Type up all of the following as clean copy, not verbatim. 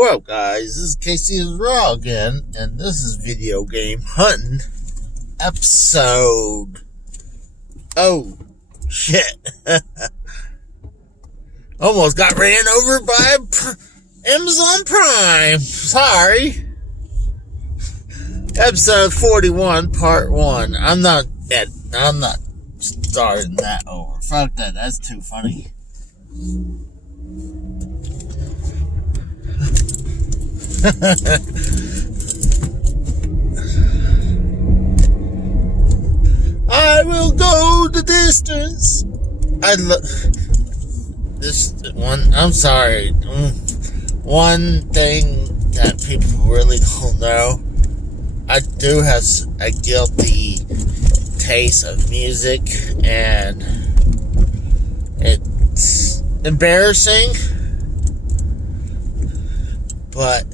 What up, guys? This is Casey is Raw again, and this is Video Game Hunting episode. Oh, shit. Almost got ran over by Amazon Prime. Sorry. Episode 41, part 1. I'm not starting that over. Fuck that. That's too funny. I will go the distance. This one. I'm sorry. One thing that people really don't know. I do have a guilty taste of music, and it's embarrassing. But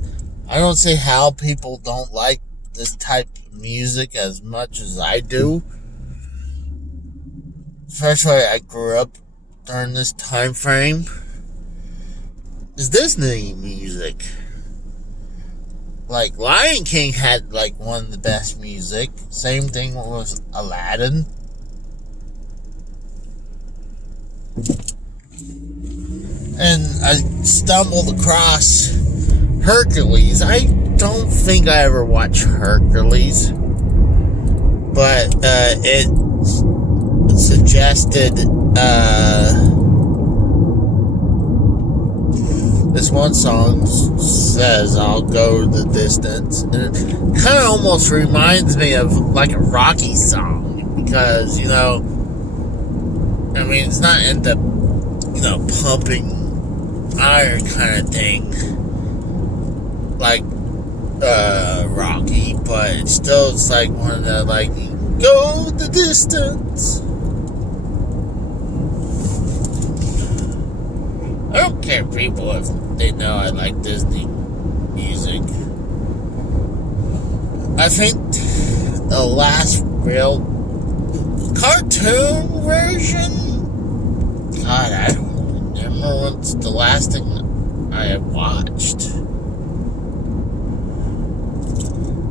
I don't see how people don't like this type of music as much as I do. Especially I grew up during this time frame. It's Disney music. Like Lion King had like one of the best music. Same thing with Aladdin. And I stumbled across Hercules. I don't think I ever watched Hercules, but it suggested this one song says I'll go the distance, and it kind of almost reminds me of like a Rocky song, because I mean, it's not in the pumping iron kind of thing like Rocky, but it's like one of the like go the distance. I don't care if people if they know I like Disney music. I think the last real cartoon version, God, I don't remember what's the last thing I have watched.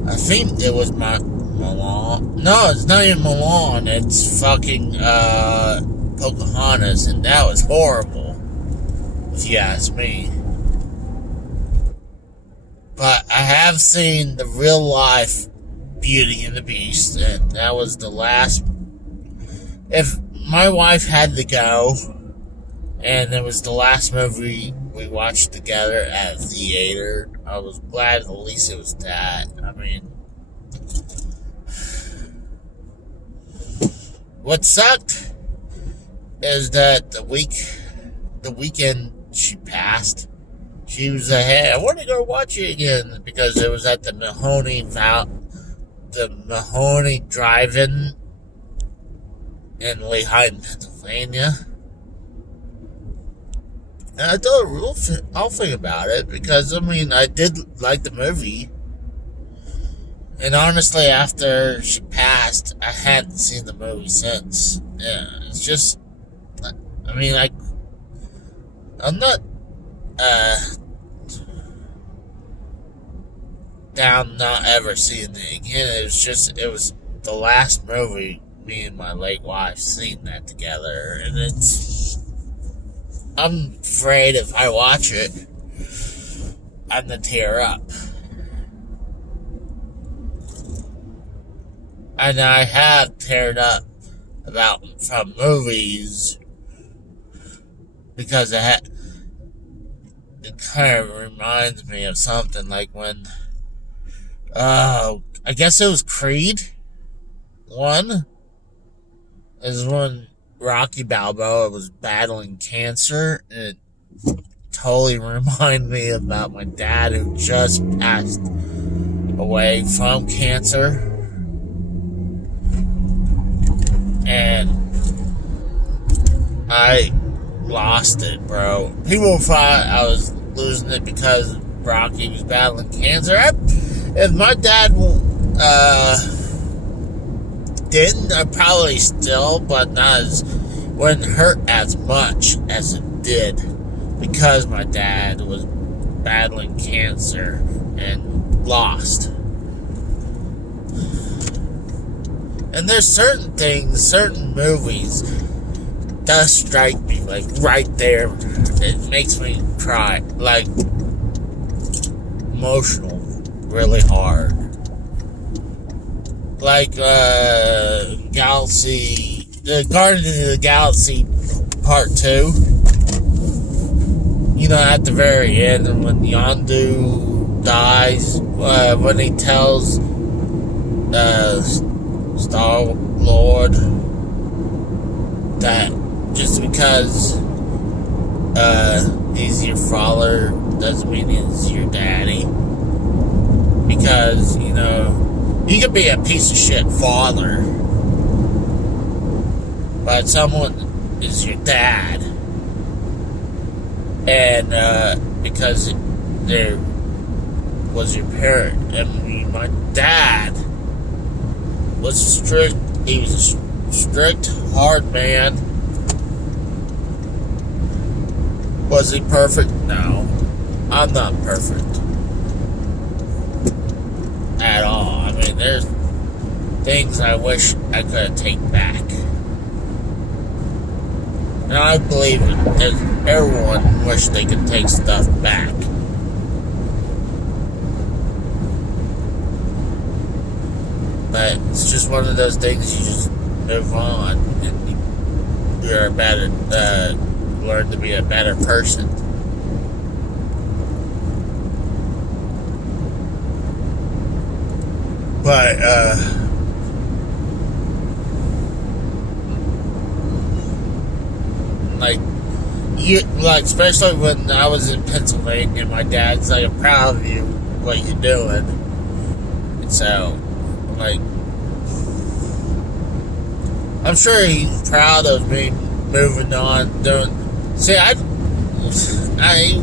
I think it was Mulan. No, it's not even Mulan. It's fucking Pocahontas, and that was horrible, if you ask me. But I have seen the real life Beauty and the Beast, and that was the last. If my wife had to go, and it was the last movie we watched together at a theater, I was glad at least it was that. I mean, what sucked is that the weekend she passed, she was like, hey, I want to go watch it again, because it was at the Mahoney Drive-In in Lehigh, Pennsylvania. And I thought a real thing about it, because, I mean, I did like the movie. And honestly, after she passed, I hadn't seen the movie since. Yeah, it's just, I mean, I'm not, down not ever seeing it again. It was the last movie me and my late wife seen that together. And I'm afraid if I watch it, I'm gonna tear up. And I have teared up from movies, because it kind of reminds me of something like when, I guess it was Creed 1, is when Rocky Balboa was battling cancer, and it totally reminded me about my dad, who just passed away from cancer. And I lost it, bro. People thought I was losing it because Rocky was battling cancer. If my dad didn't, I probably still, but not as, wouldn't hurt as much as it did, because my dad was battling cancer and lost. And there's certain things, certain movies does strike me, like right there. It makes me cry, like emotional, really hard. Like Galaxy, the Guardians of the Galaxy Part 2. You know, at the very end, and when Yondu dies, when he tells Star-Lord that just because he's your father doesn't mean he's your daddy. Because, you know, you could be a piece of shit father, but someone is your dad. And because there was your parent. I mean, my dad was strict. He was a strict, hard man. Was he perfect? No. I'm not perfect at all. I mean, there's things I wish I could have taken back. And I believe that everyone wish they could take stuff back. But it's just one of those things you just move on and you're a better, learn to be a better person. But, like, especially when I was in Pennsylvania, my dad's like, I'm proud of you, what you're doing. And so, like, I'm sure he's proud of me moving on, doing. See, I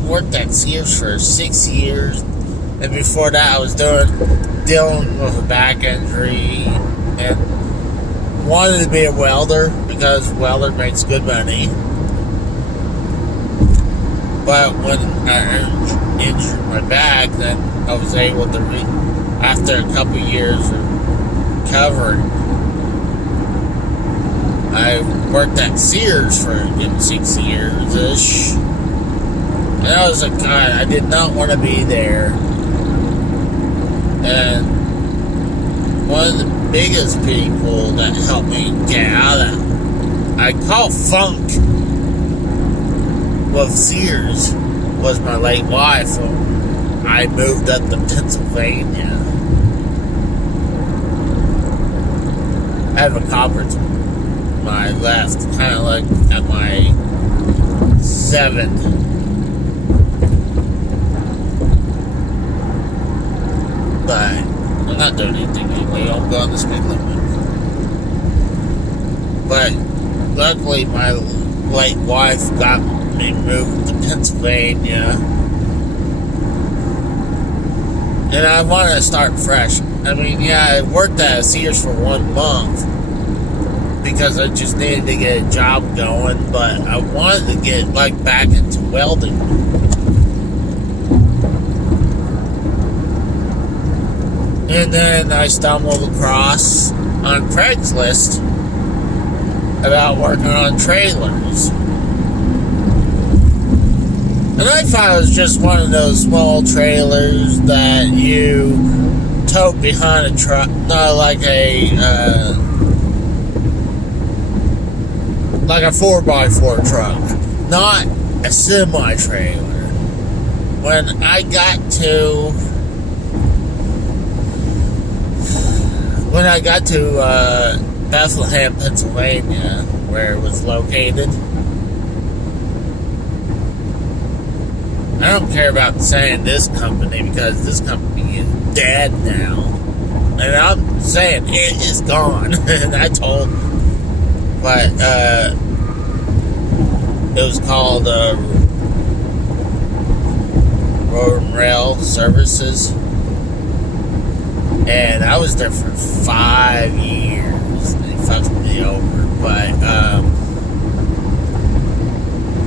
worked at Sears for 6 years, and before that, I was dealing with a back injury, and wanted to be a welder because welder makes good money. But when I injured my back, then I was able to, after a couple years of recovering, I worked at Sears for 6 years-ish. And I was like, God, I did not want to be there. And one of the biggest people that helped me get out of that, I call funk, with Sears, was my late wife. I moved up to Pennsylvania. I have a conference when I left, kind of like at my 7th. But I'm not doing anything illegal. I'm going the speed limit. But luckily, my late wife got me moved to Pennsylvania, and I wanted to start fresh. I mean, yeah, I worked at Sears for 1 month because I just needed to get a job going, but I wanted to get back into welding. And then I stumbled across on Craigslist about working on trailers. And I thought it was just one of those small trailers that you tote behind a truck. Not like a 4x4 truck. Not a semi-trailer. When I got to Bethlehem, Pennsylvania, where it was located, I don't care about saying this company because this company is dead now. And I'm saying it is gone. And I told, but it was called Road and Rail Services. And I was there for 5 years. They fucked me over. But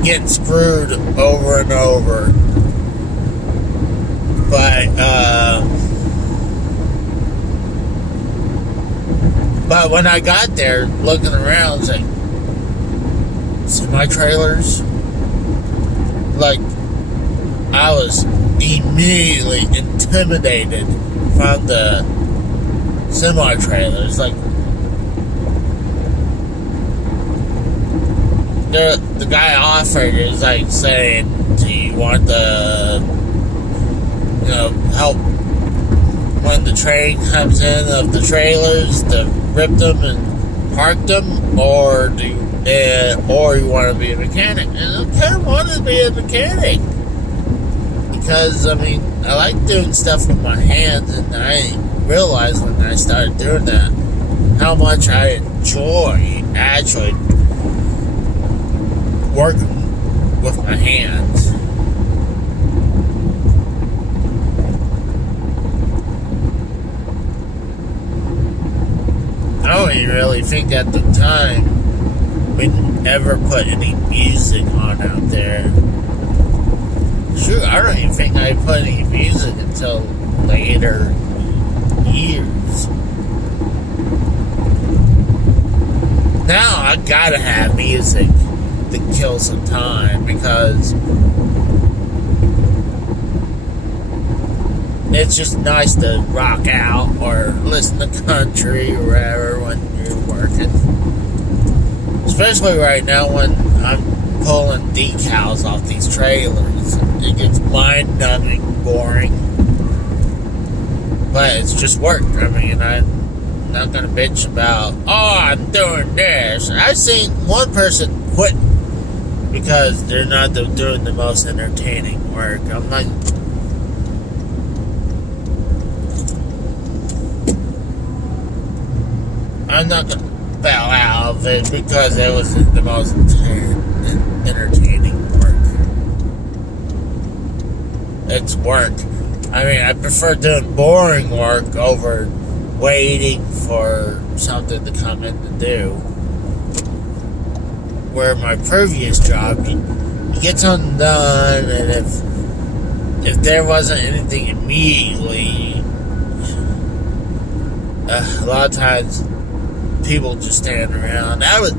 getting screwed over and over. But when I got there, looking around, it's like semi-trailers. Like, I was immediately intimidated from the semi-trailers. Like, the guy offered is like saying, do you want the, help when the train comes in of the trailers to rip them and park them, or you want to be a mechanic? And I kind of wanted to be a mechanic because, I like doing stuff with my hands, and I realized when I started doing that how much I enjoy actually working with my hands. I don't even really think at the time we ever put any music on out there. Shoot, I don't even think I put any music until later years. Now I gotta have music to kill some time because it's just nice to rock out or listen to country or whatever when you're working. Especially right now when I'm pulling decals off these trailers. It gets mind-numbing, boring. But it's just work. I'm not going to bitch about, I'm doing this. I've seen one person quit because they're not doing the most entertaining work. I'm not going to bow out of it because it wasn't the most entertaining work. It's work. I prefer doing boring work over waiting for something to come in to do. Where my previous job, you get something done, and if there wasn't anything immediately, a lot of times people just stand around. I would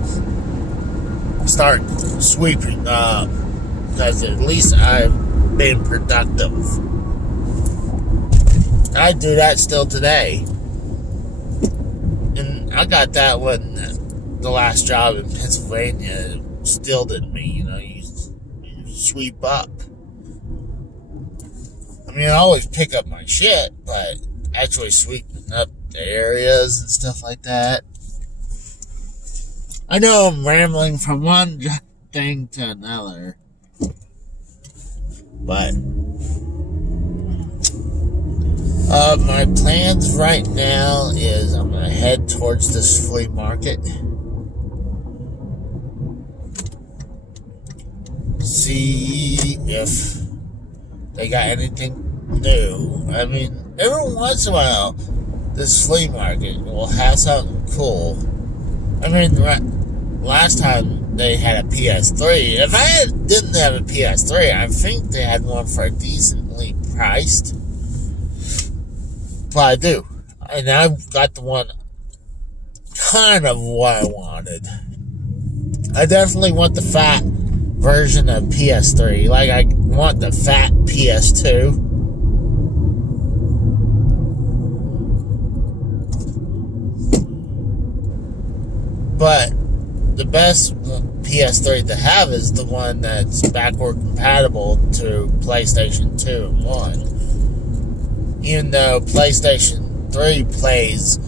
start sweeping up because at least I've been productive. I do that still today. And I got that when the last job in Pennsylvania instilled in me, you sweep up. I always pick up my shit, but actually sweeping up the areas and stuff like that. I know I'm rambling from one thing to another, but my plans right now is I'm going to head towards this flea market. See if they got anything new. Every once in a while, this flea market will have something cool. Last time they had a PS3. If I didn't have a PS3, I think they had one for decently priced. But I do. And I've got the one kind of what I wanted. I definitely want the fat version of PS3. Like, I want the fat PS2. But the best PS3 to have is the one that's backward compatible to PlayStation 2 and 1. Even though PlayStation 3 plays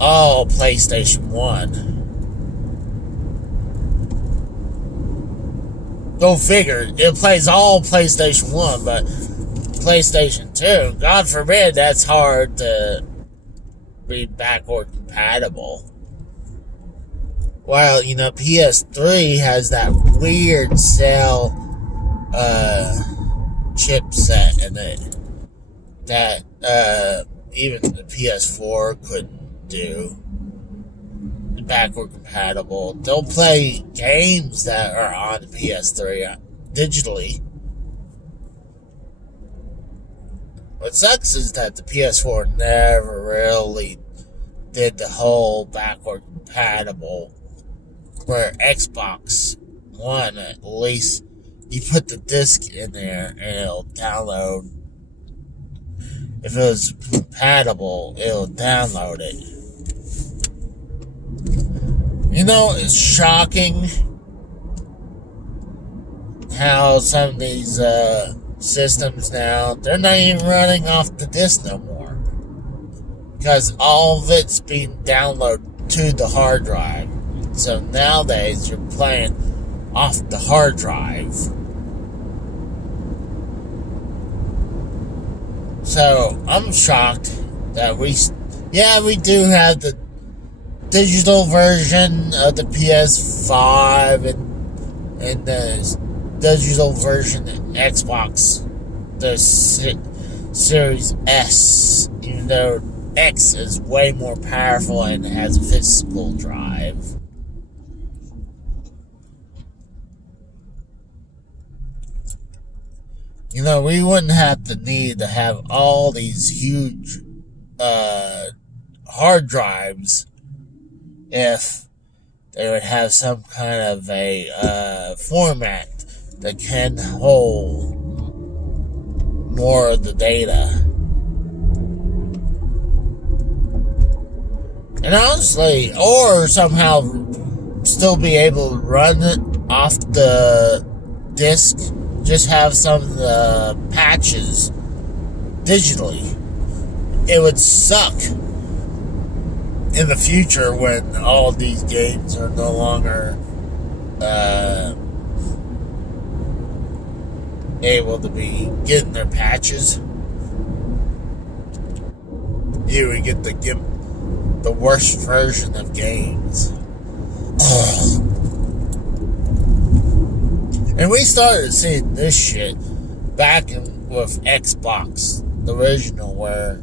all PlayStation 1. Go figure, it plays all PlayStation 1, but PlayStation 2, God forbid, that's hard to be backward compatible. While, PS3 has that weird cell chipset in it that even the PS4 couldn't do. Backward compatible. They'll play games that are on the PS3 digitally. What sucks is that the PS4 never really did the whole backward compatible, where Xbox One, at least you put the disc in there and it'll download. If it was compatible, it'll download it. You know, it's shocking how some of these systems now, they're not even running off the disc no more. Because all of it's being downloaded to the hard drive. So nowadays, you're playing off the hard drive. So, I'm shocked that we do have the digital version of the PS5 and the digital version of Xbox, the Series S, even though X is way more powerful and has a physical drive. You know, we wouldn't have the need to have all these huge hard drives if they would have some kind of a format that can hold more of the data. And honestly, or somehow still be able to run it off the disk, just have some of the patches digitally. It would suck in the future when all these games are no longer able to be getting their patches. You would get the worst version of games. And we started seeing this shit back with Xbox, the original, where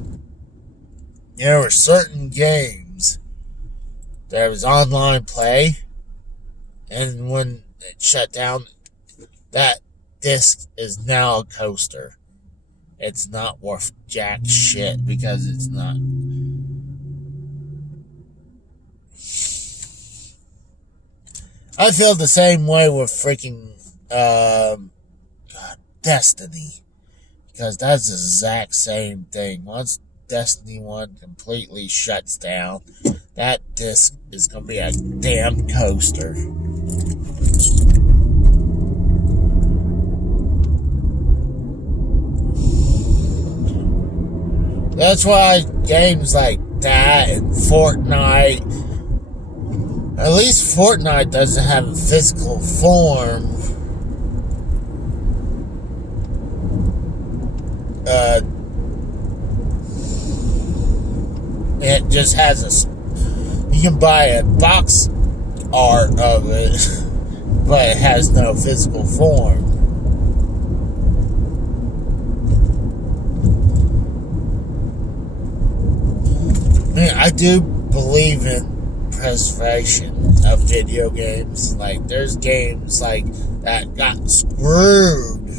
there were certain games there was online play, and when it shut down, that disc is now a coaster. It's not worth jack shit because it's not. I feel the same way with freaking Destiny, because that's the exact same thing. Once Destiny 1 completely shuts down, that disc is going to be a damn coaster. That's why games like that and Fortnite, at least Fortnite doesn't have a physical form. It just has you can buy a box art of it, but it has no physical form. I mean, I do believe in preservation of video games. Like, there's games like that got screwed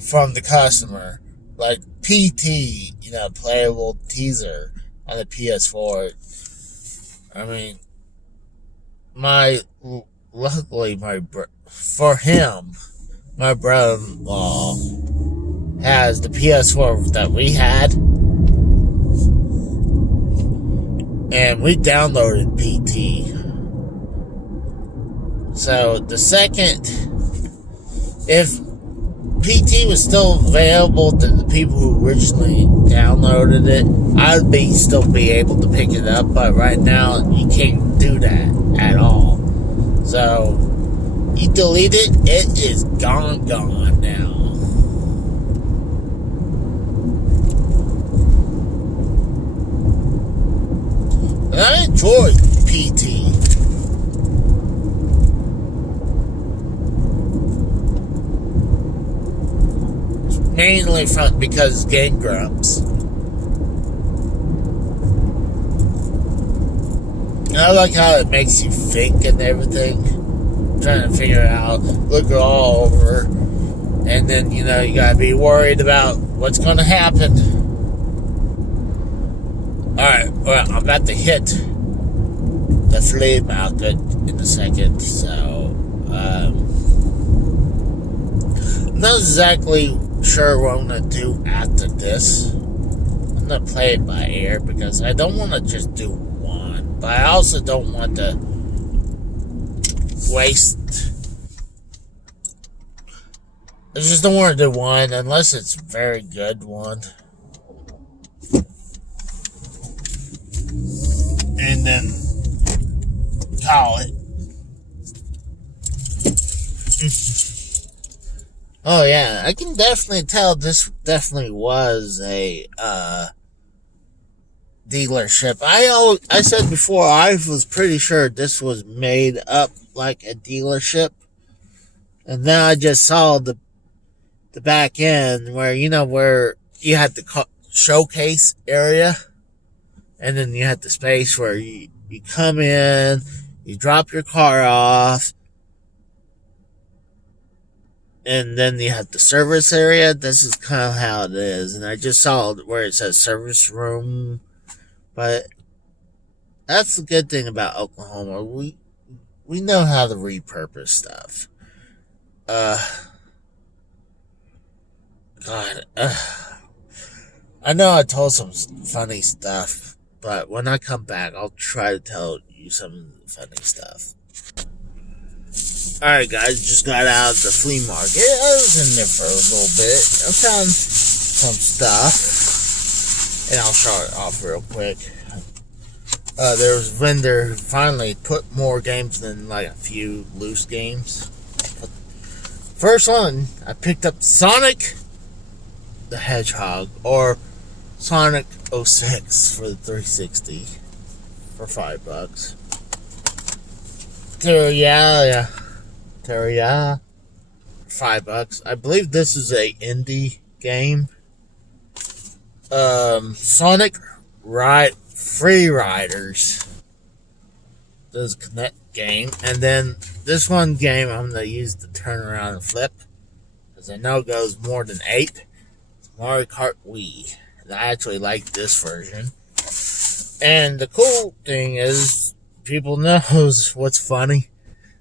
from the customer, like PT, playable teaser on the PS4. I mean, luckily for him, my brother-in-law has the PS4 that we had, and we downloaded PT. So the second, if PT was still available to the people who originally downloaded it, I'd still be able to pick it up, but right now you can't do that at all. So you delete it, it is gone now. And I enjoy PT. Mainly because Game Grumps. I like how it makes you think and everything. Trying to figure out, look it all over, and And then, you gotta be worried about what's gonna happen. Alright, well, I'm about to hit the flea market in a second, so, I'm not exactly sure what I'm gonna do after this. I'm gonna play it by ear because I don't want to just do one, but I also don't want to waste. I just don't want to do one unless it's a very good one. And then call it. Oh yeah, I can definitely tell this definitely was a dealership. I said before I was pretty sure this was made up like a dealership, and then I just saw the back end where where you had the showcase area, and then you had the space where you come in, you drop your car off, and then you have the service area. This is kind of how it is, and I just saw where it says service room. But that's the good thing about Oklahoma. We know how to repurpose stuff. God, I know I told some funny stuff, but when I come back, I'll try to tell you some funny stuff. Alright, guys, just got out of the flea market. I was in there for a little bit. I found some stuff, and I'll show it off real quick. There was a vendor who finally put more games than like a few loose games. First one, I picked up Sonic the Hedgehog, or Sonic 06 for the 360 for $5. Terraria for $5. I believe this is a indie game. Sonic Free Riders. This Connect game, and then this one game I'm gonna use to turn around and flip, because I know it goes more than 8. It's Mario Kart Wii. And I actually like this version. And the cool thing is, people knows what's funny.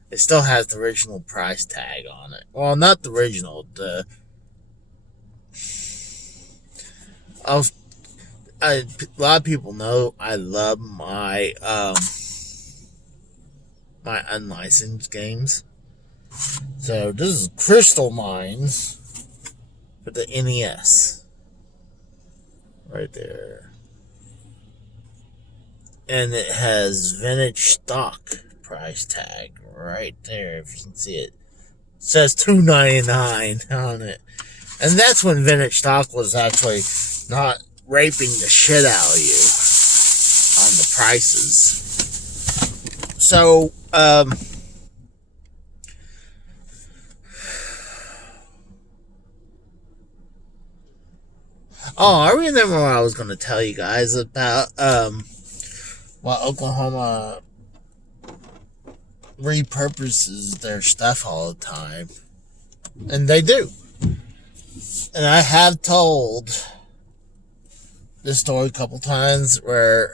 It still has the original price tag on it. Well, not the original. A lot of people know I love my my unlicensed games. So this is Crystal Mines for the NES. Right there. And it has vintage stock price tag right there, if you can see it. It says $2.99 on it. And that's when vintage stock was actually not raping the shit out of you on the prices. So, I remember what I was going to tell you guys about, what Oklahoma repurposes their stuff all the time. And they do. And I have told this story a couple times where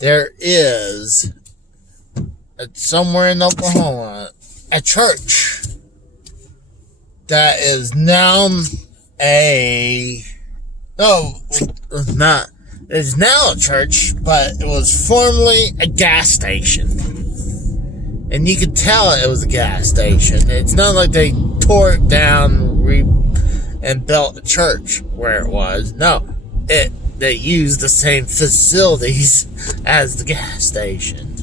there is somewhere in Oklahoma a church that is now it's now a church, but it was formerly a gas station. And you could tell it was a gas station. It's not like they tore it down and built a church where it was. No, they used the same facilities as the gas station.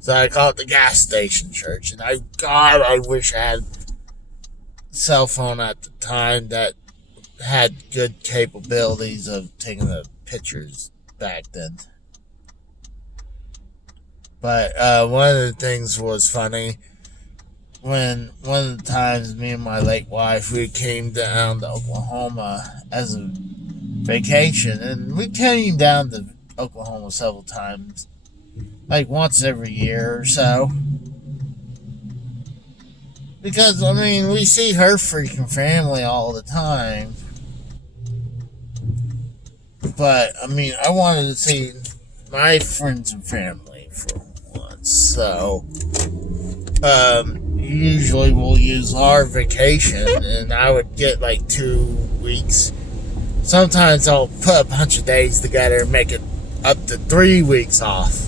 So I call it the gas station church. And I wish I had a cell phone at the time that had good capabilities of taking the pictures back then. But one of the things was funny. When one of the times me and my late wife, we came down to Oklahoma as a vacation, and we came down to Oklahoma several times, like once every year or so. Because, I mean, we see her freaking family all the time. But, I mean, I wanted to see my friends and family for once. So, usually we'll use our vacation, and I would get like 2 weeks. Sometimes I'll put a bunch of days together and make it up to 3 weeks off.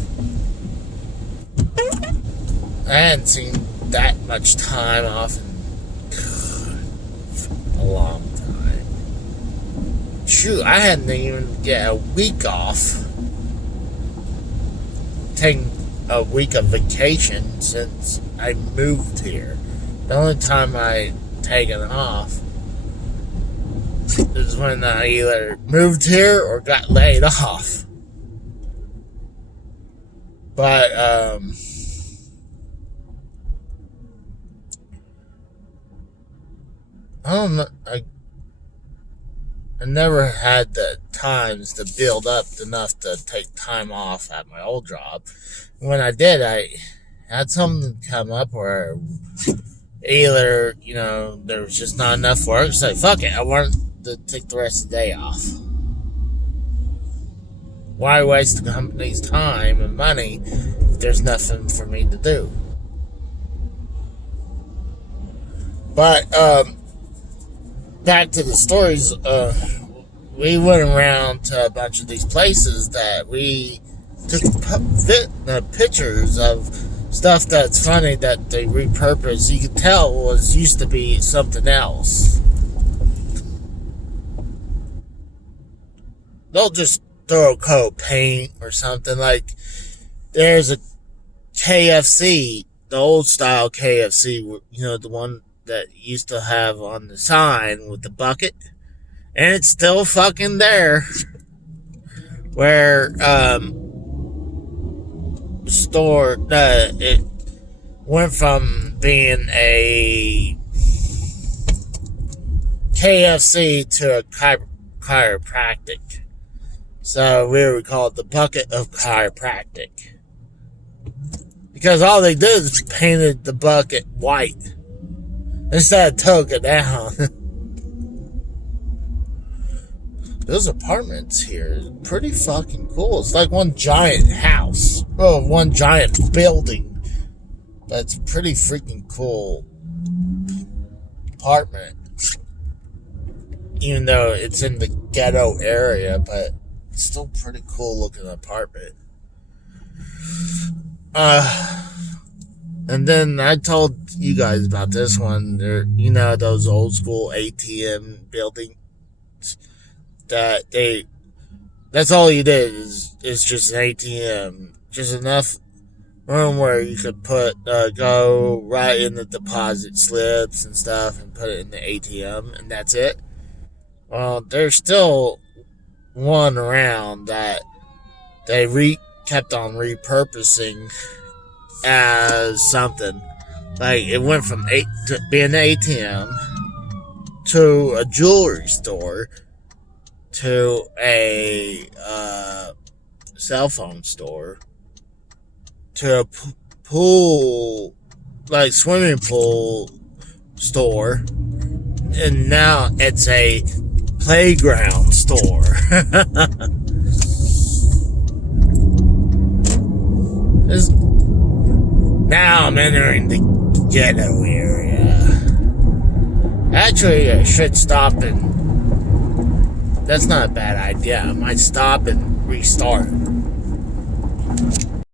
I hadn't seen that much time off in a long time. Shoot, I hadn't even get a week off. Taking a week of vacation since I moved here. The only time I taken off is when I either moved here or got laid off. But I don't know. I never had the times to build up enough to take time off at my old job. When I did, I had something come up where either, there was just not enough work. So fuck it, I wanted to take the rest of the day off. Why waste the company's time and money if there's nothing for me to do? But, back to the stories, we went around to a bunch of these places that we took pictures of stuff that's funny that they repurposed. You could tell was used to be something else. They'll just throw a coat of paint or something. Like, there's a KFC, the old style KFC, the one that used to have on the sign with the bucket, and it's still fucking there. Where it went from being a KFC to a chiropractic, so we would call it the bucket of chiropractic, because all they did is painted the bucket white instead of took it down. Those apartments here are pretty fucking cool. It's like one giant house. Oh, one giant building. But it's pretty freaking cool apartment. Even though it's in the ghetto area, but it's still pretty cool looking apartment. And then I told you guys about this one. There, those old school ATM buildings that's all you did is just an ATM. Just enough room where you could go right in the deposit slips and stuff and put it in the ATM, and that's it. Well, there's still one around that they kept on repurposing as something. Like, it went from to being an ATM to a jewelry store to a cell phone store to a pool, like swimming pool store, and now it's a playground store. Now I'm entering the ghetto area. Actually, I should stop and... That's not a bad idea. I might stop and restart.